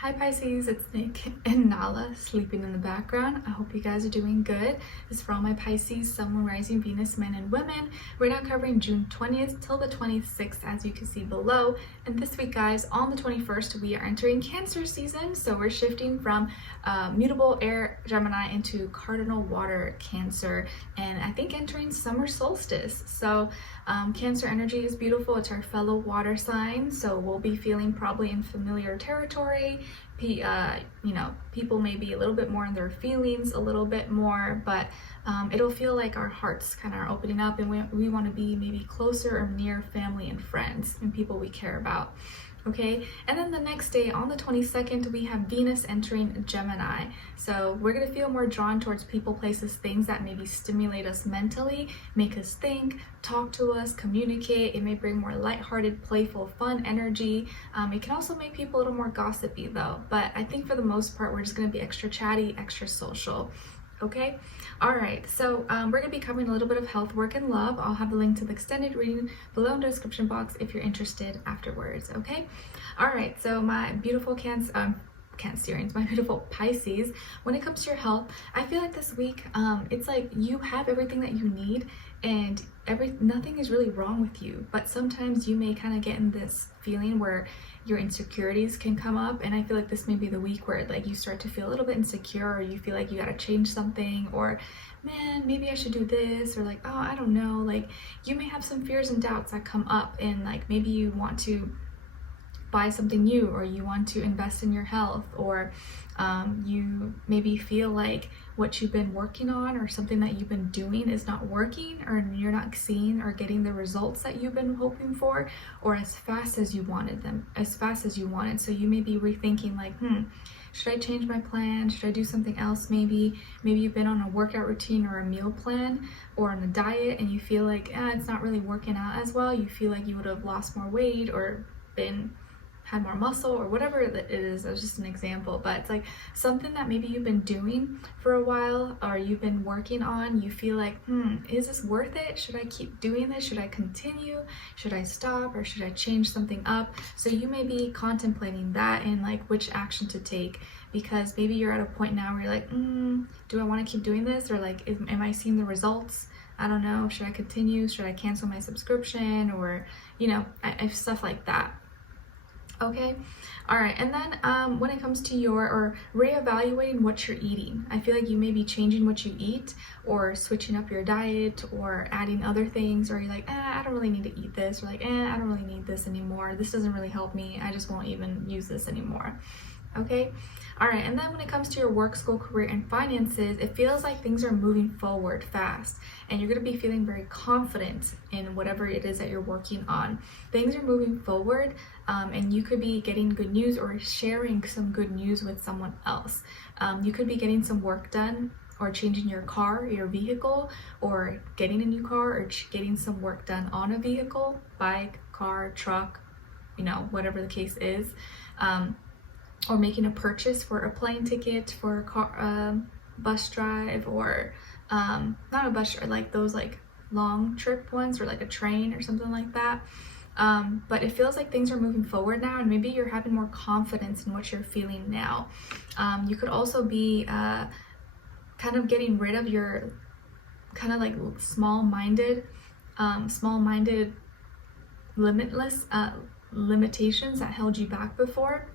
Hi Pisces, it's Nick and Nala sleeping in the background. I hope you guys are doing good. This is for all my Pisces, Sun, Moon, Rising, Venus, men and women. We're now covering June 20th till the 26th, as you can see below. And this week, guys, on the 21st, we are entering Cancer season. So we're shifting from mutable air Gemini into cardinal water Cancer, and I think entering summer solstice. So Cancer energy is beautiful. It's our fellow water sign, so we'll be feeling probably in familiar territory. People may be a little bit more in their feelings a little bit more, but it'll feel like our hearts kind of are opening up, and we want to be maybe closer or near family and friends and people we care about. Okay, and then the next day on the 22nd, we have Venus entering Gemini. So we're going to feel more drawn towards people, places, things that maybe stimulate us mentally, make us think, talk to us, communicate. It may bring more lighthearted, playful, fun energy. It can also make people a little more gossipy though, but I think for the most part, we're just going to be extra chatty, extra social. Okay, all right, so we're going to be covering a little bit of health, work, and love. I'll have a link to the extended reading below in the description box if you're interested afterwards. Okay, all right, so my beautiful Cancerians, my beautiful Pisces, when it comes to your health, I feel like this week it's like you have everything that you need and nothing is really wrong with you, but sometimes you may kind of get in this feeling where your insecurities can come up, and I feel like this may be the week where like you start to feel a little bit insecure, or you feel like you got to change something, or man, maybe I should do this, or like, oh, I don't know, like you may have some fears and doubts that come up, and like maybe you want to buy something new, or you want to invest in your health, or you maybe feel like what you've been working on or something that you've been doing is not working, or you're not seeing or getting the results that you've been hoping for, or as fast as you wanted. So you may be rethinking like, should I change my plan? Should I do something else? Maybe you've been on a workout routine or a meal plan or on a diet, and you feel like it's not really working out as well. You feel like you would have lost more weight or had more muscle or whatever it is. That's just an example, but it's like something that maybe you've been doing for a while or you've been working on. You feel like, is this worth it? Should I keep doing this? Should I continue? Should I stop, or should I change something up? So you may be contemplating that and like which action to take, because maybe you're at a point now where you're like, do I want to keep doing this, or like am I seeing the results? I don't know. Should I continue? Should I cancel my subscription? Or stuff like that. Okay, all right, and then when it comes to or reevaluating what you're eating, I feel like you may be changing what you eat, or switching up your diet, or adding other things, or you're like, I don't really need to eat this, or like, I don't really need this anymore. This doesn't really help me. I just won't even use this anymore. Okay, all right, and then when it comes to your work, school, career, and finances, it feels like things are moving forward fast, and you're going to be feeling very confident in whatever it is that you're working on. Things are moving forward, and you could be getting good news or sharing some good news with someone else. You could be getting some work done, or changing your car, your vehicle, or getting a new car, or getting some work done on a vehicle, bike, car, truck, whatever the case is. Or making a purchase for a plane ticket, for a car, bus drive, or not a bus drive, like those like long trip ones, or like a train or something like that. But it feels like things are moving forward now, and maybe you're having more confidence in what you're feeling now. You could also be kind of getting rid of your kind of like small-minded, limitless limitations that held you back before.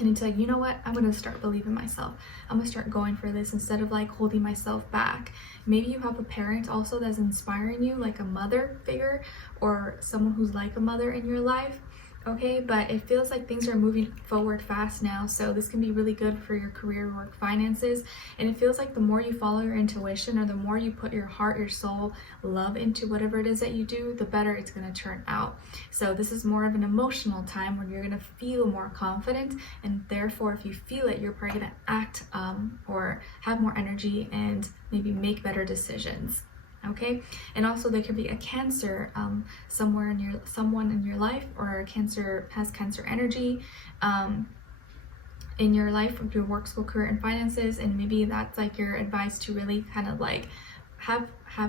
And it's like, you know what, I'm going to start believing myself. I'm going to start going for this instead of like holding myself back. Maybe you have a parent also that's inspiring you, like a mother figure, or someone who's like a mother in your life. Okay, but it feels like things are moving forward fast now, so this can be really good for your career, work, finances. And it feels like the more you follow your intuition, or the more you put your heart, your soul, love into whatever it is that you do, the better it's going to turn out. So this is more of an emotional time when you're going to feel more confident, and therefore if you feel it, you're probably going to act or have more energy and maybe make better decisions. Okay, and also there could be a Cancer someone in your life, or Cancer has Cancer energy in your life with your work, school, career, and finances, and maybe that's like your advice to really kind of like have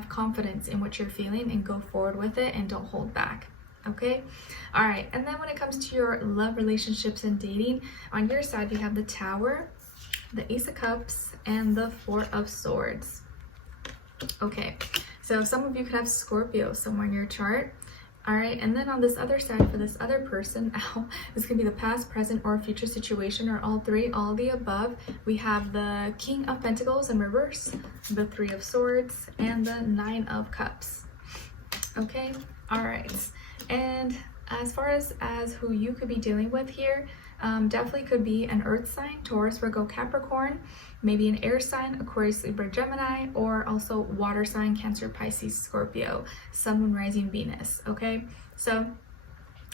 confidence in what you're feeling and go forward with it, and don't hold back. Okay, all right. And then when it comes to your love, relationships, and dating, on your side you have the Tower, the Ace of Cups, and the Four of Swords. Okay, so some of you could have Scorpio somewhere in your chart. All right, and then on this other side, for this other person, this can be the past, present, or future situation, or all three, all the above. We have the King of Pentacles in reverse, the Three of Swords, and the Nine of Cups. Okay, all right. And as far as who you could be dealing with here, definitely could be an earth sign, Taurus, Virgo, Capricorn, maybe an air sign, Aquarius, Libra, Gemini, or also water sign, Cancer, Pisces, Scorpio, Sun, Moon, Rising, Venus. Okay, so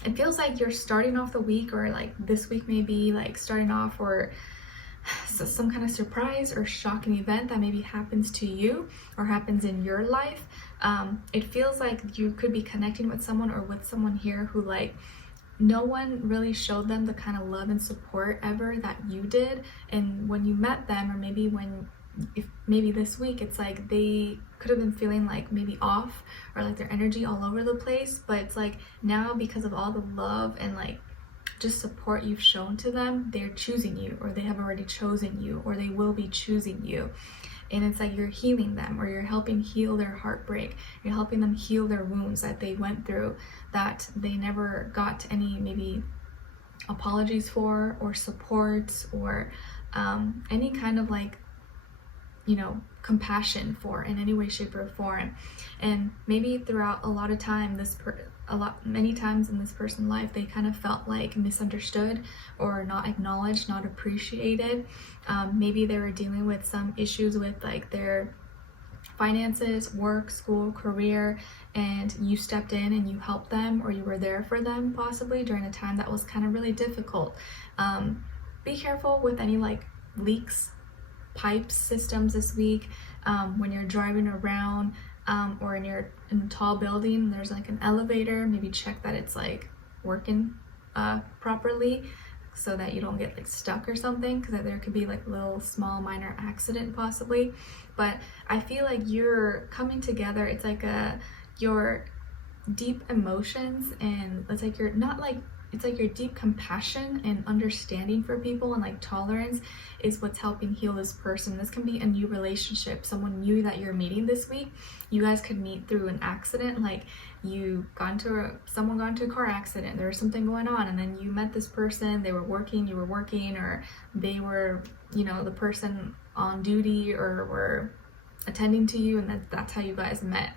it feels like you're starting off the week, or like this week maybe like starting off, or some kind of surprise or shocking event that maybe happens to you or happens in your life. It feels like you could be connecting with someone, or with someone here who like no one really showed them the kind of love and support ever that you did. And when you met them, or maybe maybe this week, it's like they could have been feeling like maybe off, or like their energy all over the place, but it's like now, because of all the love and like just support you've shown to them, they're choosing you, or they have already chosen you, or they will be choosing you. And it's like you're healing them, or you're helping heal their heartbreak. You're helping them heal their wounds that they went through, that they never got any maybe apologies for, or support, or any kind of like, you know, compassion for in any way, shape, or form. And maybe throughout a lot of time, many times in this person's life, they kind of felt like misunderstood, or not acknowledged, not appreciated. Maybe they were dealing with some issues with like their finances, work, school, career, and you stepped in and you helped them, or you were there for them possibly during a time that was kind of really difficult. Be careful with any like leaks, pipe systems this week. When you're driving around, or in a tall building, there's like an elevator, maybe check that it's like working properly, so that you don't get like stuck or something, because there could be like a little small minor accident possibly. But I feel like you're coming together. It's like your deep emotions, and it's like it's like your deep compassion and understanding for people, and like tolerance is what's helping heal this person. This can be a new relationship, someone new that you're meeting this week. You guys could meet through an accident, like someone got into a car accident, there was something going on, and then you met this person, they were working, you were working, or they were, you know, the person on duty, or were attending to you, and that's how you guys met.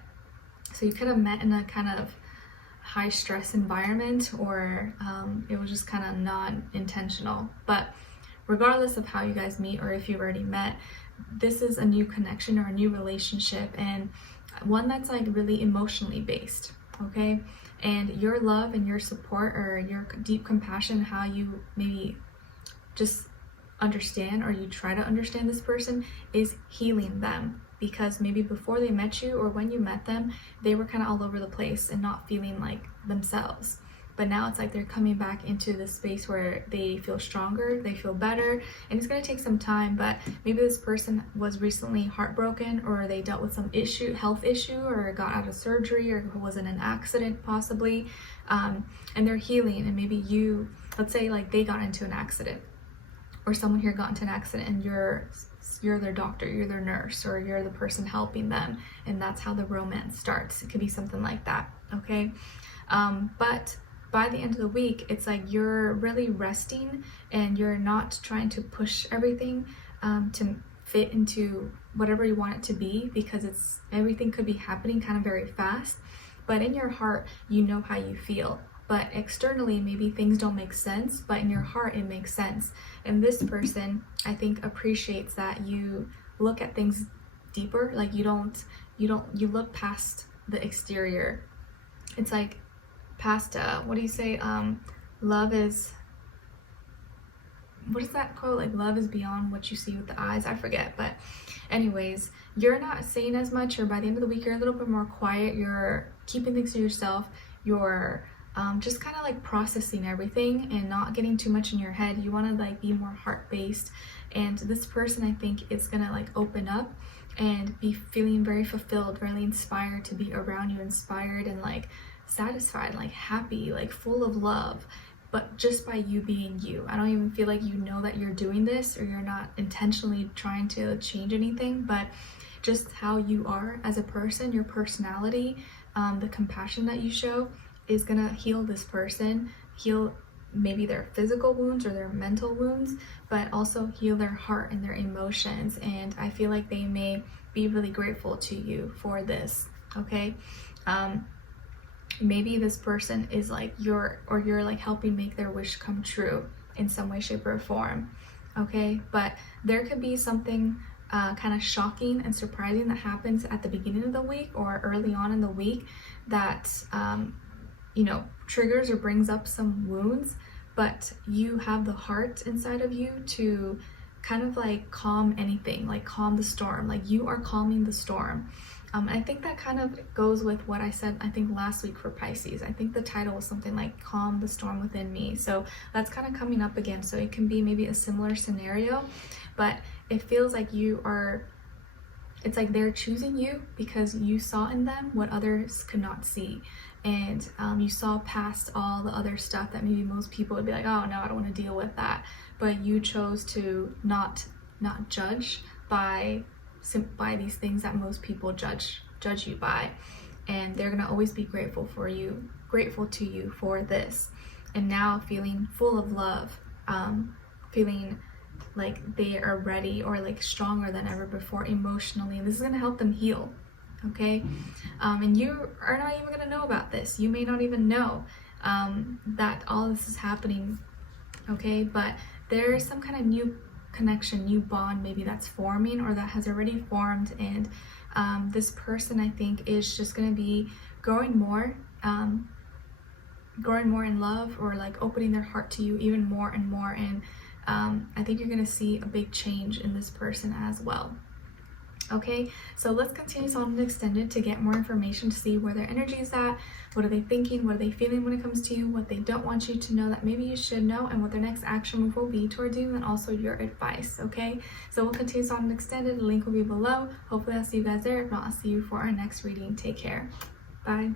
So you could have met in a kind of high stress environment, or it was just kind of non-intentional. But regardless of how you guys meet, or if you've already met, this is a new connection or a new relationship, and one that's like really emotionally based. Okay, and your love and your support, or your deep compassion, how you maybe just understand, or you try to understand this person, is healing them. Because maybe before they met you, or when you met them, they were kind of all over the place and not feeling like themselves. But now it's like they're coming back into this space where they feel stronger, they feel better, and it's going to take some time. But maybe this person was recently heartbroken, or they dealt with some health issue, or got out of surgery, or was in an accident possibly, and they're healing. And maybe let's say like they got into an accident, or someone here got into an accident, and you're their doctor, you're their nurse, or you're the person helping them, and that's how the romance starts. It could be something like that. Okay, but by the end of the week, it's like you're really resting, and you're not trying to push everything to fit into whatever you want it to be, because everything could be happening kind of very fast. But in your heart, you know how you feel. But externally, maybe things don't make sense, but in your heart, it makes sense. And this person, I think, appreciates that you look at things deeper. Like you look past the exterior. It's like past, what do you say? Love is, what is that quote? Like, love is beyond what you see with the eyes. I forget. But anyways, you're not saying as much, or by the end of the week, you're a little bit more quiet. You're keeping things to yourself. You're just kind of like processing everything and not getting too much in your head. You want to like be more heart-based, and this person, I think, is gonna like open up and be feeling very fulfilled, really inspired to be around you, inspired and like satisfied, like happy, like full of love, but just by you being you. I don't even feel like you know that you're doing this, or you're not intentionally trying to change anything, but just how you are as a person, your personality, the compassion that you show is gonna heal this person, heal maybe their physical wounds or their mental wounds, but also heal their heart and their emotions. And I feel like they may be really grateful to you for this, okay? Maybe this person is like you're like helping make their wish come true in some way, shape, or form, okay? But there could be something kind of shocking and surprising that happens at the beginning of the week or early on in the week that you know, triggers or brings up some wounds, but you have the heart inside of you to kind of like calm anything, like calm the storm, like you are calming the storm. I think that kind of goes with what I said, I think last week for Pisces. I think the title was something like Calm the Storm Within Me. So that's kind of coming up again. So it can be maybe a similar scenario, but it feels like it's like they're choosing you because you saw in them what others could not see. And you saw past all the other stuff that maybe most people would be like, oh no, I don't want to deal with that. But you chose to not judge by these things that most people judge you by. And they're gonna always be grateful to you for this. And now feeling full of love, feeling like they are ready or like stronger than ever before emotionally. This is gonna help them heal, okay? And you are not even gonna know about this. You may not even know that all this is happening, okay? But there is some kind of new connection, new bond maybe that's forming or that has already formed. And this person, I think, is just gonna be growing more in love, or like opening their heart to you even more and more. And I think you're gonna see a big change in this person as well. Okay, so let's continue on and extended to get more information, to see where their energy is at, what are they thinking, what are they feeling when it comes to you, what they don't want you to know that maybe you should know, and what their next action move will be towards you, and also your advice, okay? So we'll continue on and extended. The link will be below. Hopefully I'll see you guys there. If not, I'll see you for our next reading. Take care. Bye.